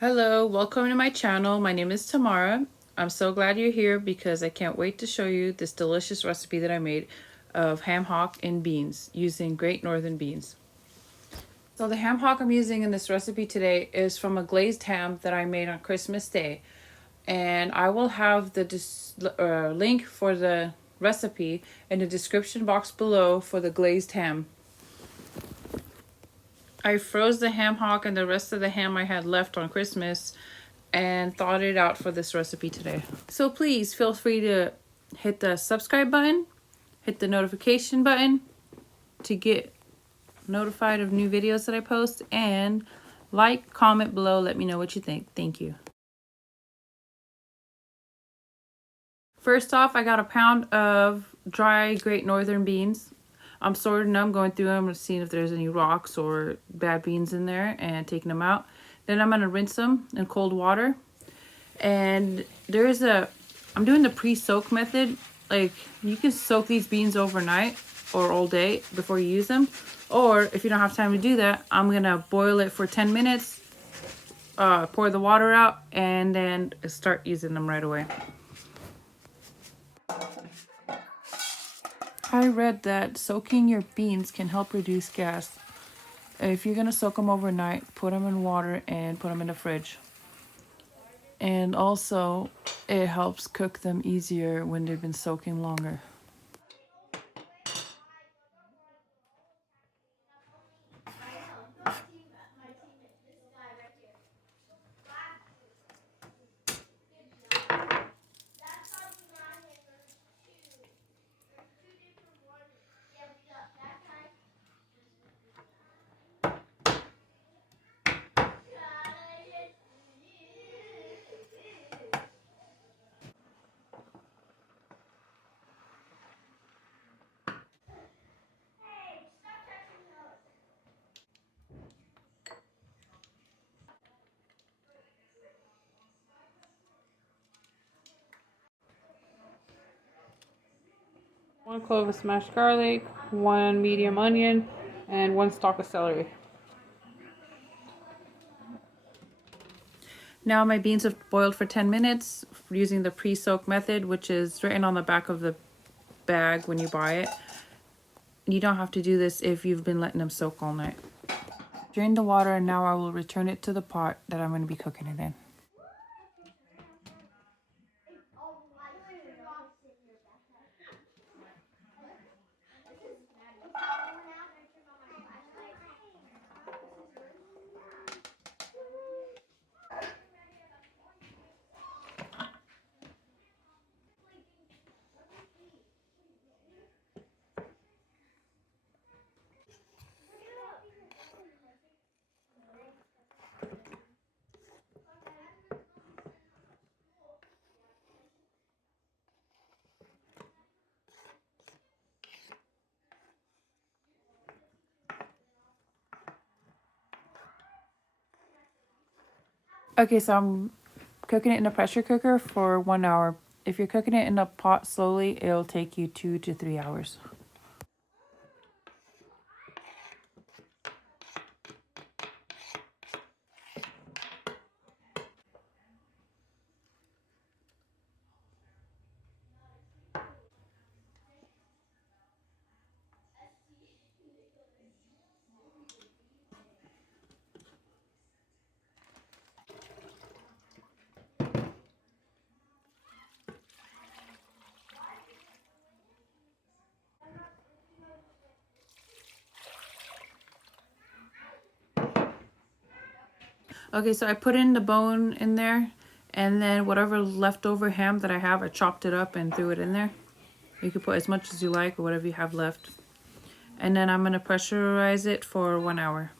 Hello, welcome to my channel. My name is Tamara. I'm so glad you're here because I can't wait to show you this delicious recipe that I made of ham hock and beans using Great Northern beans. So the ham hock I'm using in this recipe today is from a glazed ham that I made on Christmas Day. And I will have the link for the recipe in the description box below for the glazed ham. I froze the ham hock and the rest of the ham I had left on Christmas and thawed it out for this recipe today. So please feel free to hit the subscribe button, hit the notification button to get notified of new videos that I post, and like, comment below, let me know what you think. Thank you. First off, I got a pound of dry Great Northern beans. I'm sorting them, going through them, and seeing if there's any rocks or bad beans in there and taking them out. Then I'm gonna rinse them in cold water. And I'm doing the pre-soak method. Like, you can soak these beans overnight or all day before you use them. Or if you don't have time to do that, I'm gonna boil it for 10 minutes, pour the water out, and then start using them right away. I read that soaking your beans can help reduce gas. If you're gonna soak them overnight, put them in water and put them in the fridge. And also, it helps cook them easier when they've been soaking longer. One clove of smashed garlic, one medium onion, and one stalk of celery. Now my beans have boiled for 10 minutes using the pre-soak method, which is written on the back of the bag when you buy it. You don't have to do this if you've been letting them soak all night. Drain the water, and now I will return it to the pot that I'm going to be cooking it in. Okay, so I'm cooking it in a pressure cooker for 1 hour. If you're cooking it in a pot slowly, it'll take you 2 to 3 hours. Okay, so I put in the bone in there, and then whatever leftover ham that I have, I chopped it up and threw it in there. You can put as much as you like or whatever you have left. And then I'm going to pressurize it for 1 hour.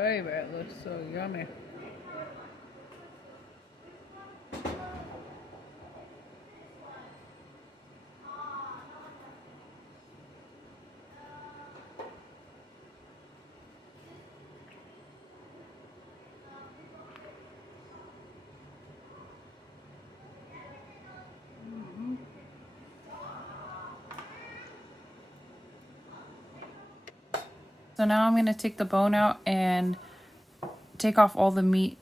Baby, it looks so yummy. So now I'm going to take the bone out and take off all the meat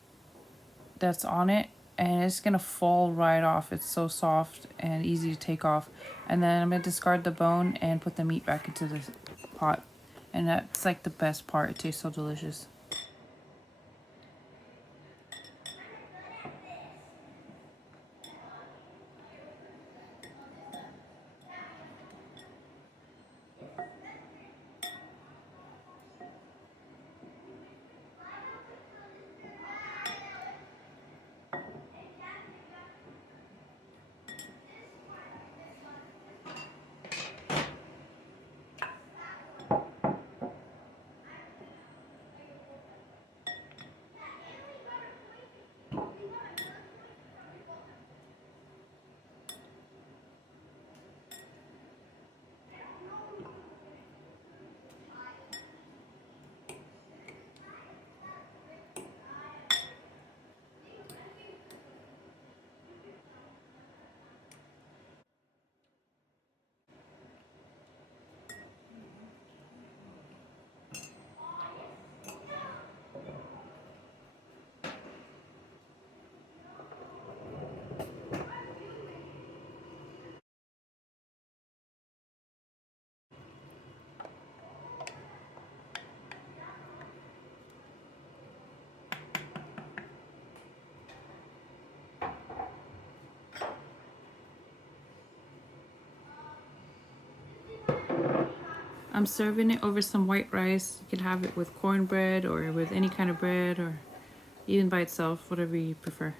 that's on it, and it's going to fall right off. It's so soft and easy to take off. And then I'm going to discard the bone and put the meat back into the pot. And that's like the best part. It tastes so delicious. I'm serving it over some white rice. You can have it with cornbread or with any kind of bread, or even by itself, whatever you prefer.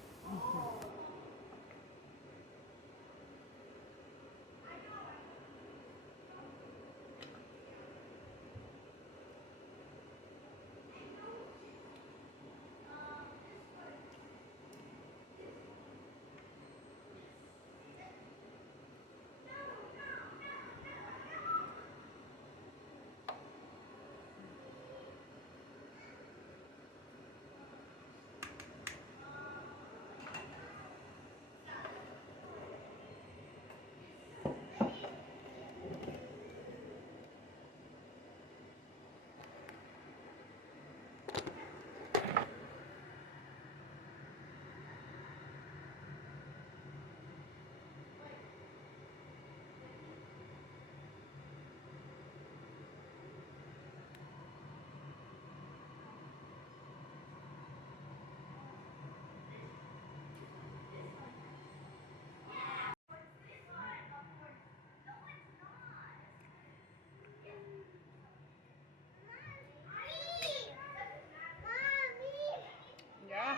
Yeah.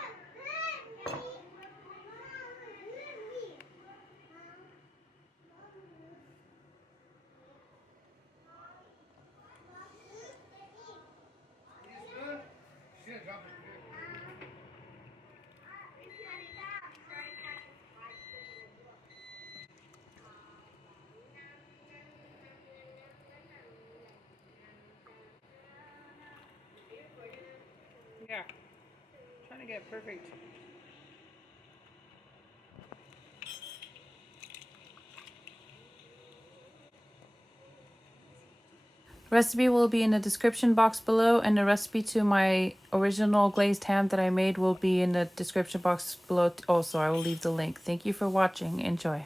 Yeah. Trying to get it perfect. Recipe will be in the description box below, and the recipe to my original glazed ham that I made will be in the description box below also. I will leave the link. Thank you for watching. Enjoy.